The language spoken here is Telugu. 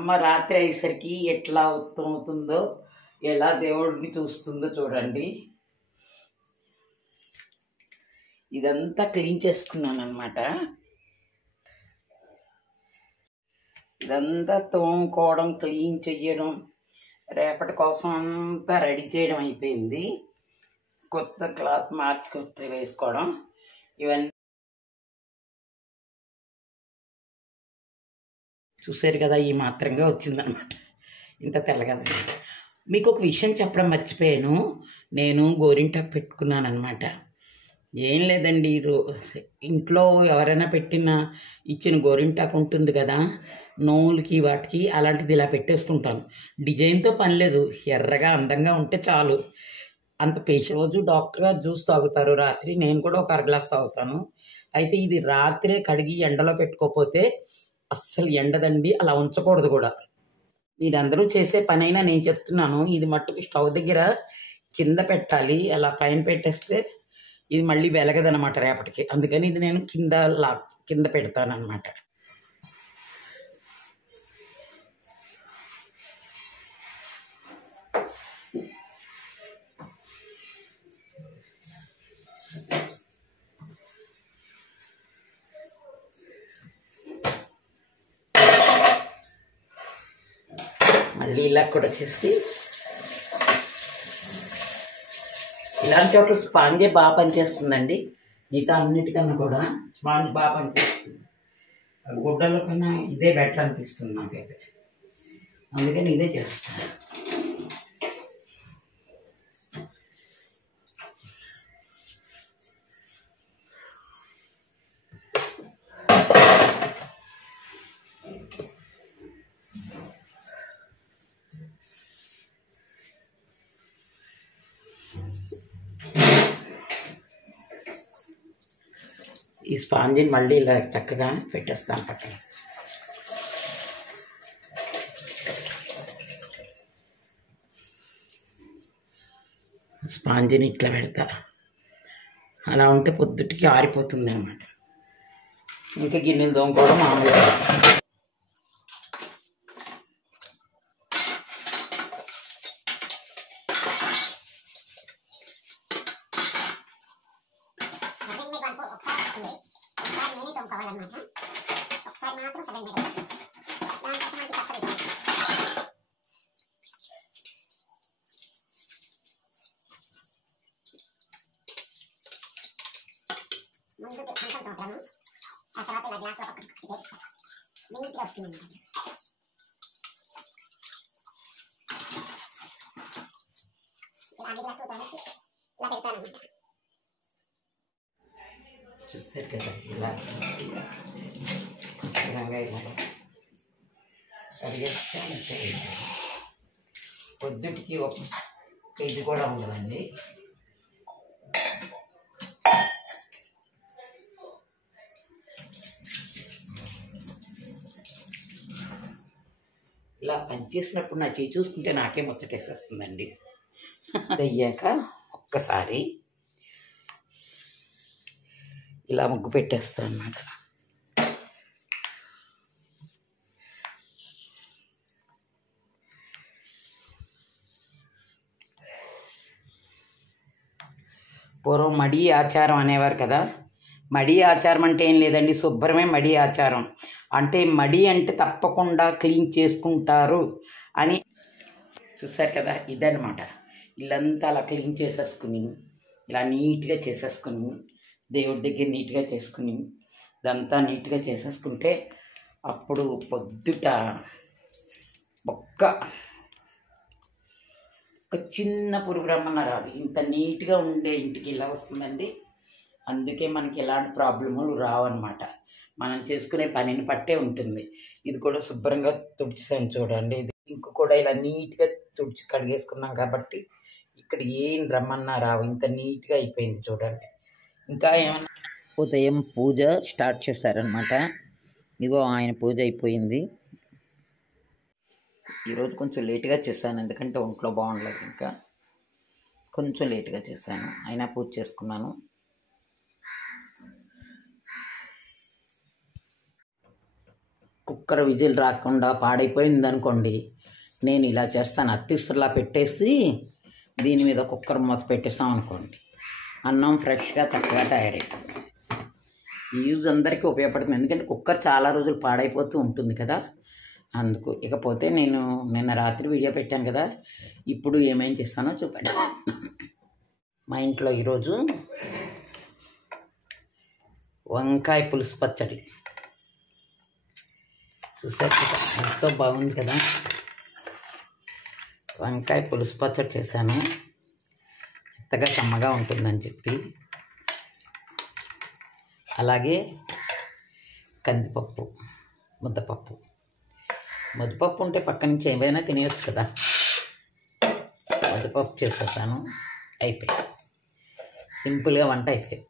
అమ్మ రాత్రి అయ్యేసరికి ఎట్లా అవుతుందో, ఎలా దేవుడిని చూస్తుందో చూడండి. ఇదంతా క్లీన్ చేసుకున్నాను అనమాట. ఇదంతా తోముకోవడం, క్లీన్ చెయ్యడం, రేపటి కోసం అంతా రెడీ చేయడం అయిపోయింది. కొత్త క్లాత్ మార్చి కొత్త వేసుకోవడం, ఇవన్నీ చూసారు కదా. ఈ మాత్రంగా వచ్చిందనమాట, ఇంత తెల్లగా. మీకు ఒక విషయం చెప్పడం మర్చిపోయాను. నేను గోరింటాకు పెట్టుకున్నాను అనమాట. ఏం లేదండి, ఇంట్లో ఎవరైనా ఇచ్చిన గోరింటాకు ఉంటుంది కదా, నోవులకి వాటికి, అలాంటిది ఇలా పెట్టేసుకుంటాను. డిజైన్తో పని లేదు, ఎర్రగా అందంగా ఉంటే చాలు. అంత రోజు డాక్టర్ గారు జ్యూస్ తాగుతారు రాత్రి, నేను కూడా ఒక అరగ్లాస్ తాగుతాను. అయితే ఇది రాత్రే కడిగి ఎండలో పెట్టుకోకపోతే అస్సలు ఎండదండి, అలా ఉంచకూడదు కూడా. మీరందరూ చేసే పనైనా నేను చెప్తున్నాను. ఇది మట్టుకు స్టవ్ దగ్గర కింద పెట్టాలి, అలా పైన పెట్టేస్తే ఇది మళ్ళీ వెలగదనమాట రేపటికి. అందుకని ఇది నేను కింద పెడతాను అనమాట. మళ్ళీ ఇలా కూడా చేసి, ఇలాంటి చోట్ల స్పాంజే బాగా పనిచేస్తుందండి. మిగతా అన్నిటికన్నా కూడా స్పాంజ్ బాగా పనిచేస్తుంది. గుడ్డల కన్నా ఇదే బెటర్ అనిపిస్తుంది నాకైతే, అందుకని ఇదే చేస్తాను. ఈ స్పాంజిని మళ్ళీ ఇలా చక్కగా పెట్టేస్తాను పక్కన. స్పాంజిని ఇట్లా పెడతా, అలా ఉంటే పొద్దుటికి ఆరిపోతుంది అన్నమాట. ఇంకా గిన్నెలు తోముకోవడం మామూలుగా. ముందు కంచం తోపడము, ఆ తర్వాత ఇలా గ్లాస్ ఒక వేస్తారు, నీట్గా వస్తుంది. ఇలా అన్ని గ్లాసులు తోమేసి ఇలా పెడతానమాట. చూస్తారు కదా, ఇలా ఇలా కడిగేస్తే పొద్దుటికి ఒక ఇది కూడా ఉండదండి. ఇలా పనిచేసినప్పుడు నా చేయి చూసుకుంటే నాకే ముచ్చటేసేస్తుందండి. అయ్యాక ఒక్కసారి ఇలా ముగ్గు పెట్టేస్తాను అన్నమాట. పూర్వం మడి ఆచారం అనేవారు కదా. మడి ఆచారం అంటే ఏం లేదండి, శుభ్రమే మడి ఆచారం. అంటే మడి అంటే తప్పకుండా క్లీన్ చేసుకుంటారు అని. చూసారు కదా, ఇదన్నమాట. ఇల్లంతా అలా క్లీన్ చేసేసుకుని, ఇలా నీట్గా చేసేసుకుని, దేవుడి దగ్గర నీట్గా చేసుకుని, ఇదంతా నీట్గా చేసేసుకుంటే అప్పుడు పొద్దుట ఒక చిన్న పురుగు రమ్మన్న రాదు. ఇంత నీట్గా ఉండే ఇంటికి ఇలా వస్తుందండి. అందుకే మనకి ఎలాంటి ప్రాబ్లములు రావన్నమాట. మనం చేసుకునే పనిని పట్టే ఉంటుంది. ఇది కూడా శుభ్రంగా తుడిచాను చూడండి. ఇది ఇంకు కూడా ఇలా నీట్గా తుడిచి కడిగేసుకున్నాం కాబట్టి ఇక్కడ ఏం రమ్మన్నా రావు. ఇంత నీట్గా అయిపోయింది చూడండి. ఇంకా ఏమన్నా ఉదయం పూజ స్టార్ట్ చేశారనమాట. ఇదిగో ఆయన పూజ అయిపోయింది. ఈరోజు కొంచెం లేట్గా చేశాను, ఎందుకంటే ఒంట్లో బాగుండలేదు. ఇంకా కొంచెం లేట్గా చేశాను, అయినా పూజ చేసుకున్నాను. కుక్కర్ విజిల్ రాకుండా పాడైపోయింది అనుకోండి, నేను ఇలా చేస్తాను. అత్తిస్తులా పెట్టేసి దీని మీద కుక్కర్ మూత పెట్టేస్తాం అనుకోండి, అన్నం ఫ్రెష్గా చక్కగా తయారైపోతుంది. ఈ యూజ్ అందరికీ ఉపయోగపడుతుంది, ఎందుకంటే కుక్కర్ చాలా రోజులు పాడైపోతూ ఉంటుంది కదా, అందుకు. ఇకపోతే నేను నిన్న రాత్రి వీడియో పెట్టాను కదా, ఇప్పుడు ఏమేం చేస్తానో చూపెట్టాను. మా ఇంట్లో ఈరోజు వంకాయ పులుసు పచ్చడి చూసారు కదా, ఎంతో బాగుంది కదా. వంకాయ పులుసు పచ్చడి చేశాను, మెత్తగా కమ్మగా ఉంటుందని చెప్పి. అలాగే కందిపప్పు, ముద్దపప్పు ఉంటే పక్క నుంచి ఏమైనా తినేయచ్చు కదా, ముద్దపప్పు చేసేసాను. అయిపోయి సింపుల్గా వంట అయిపోయింది.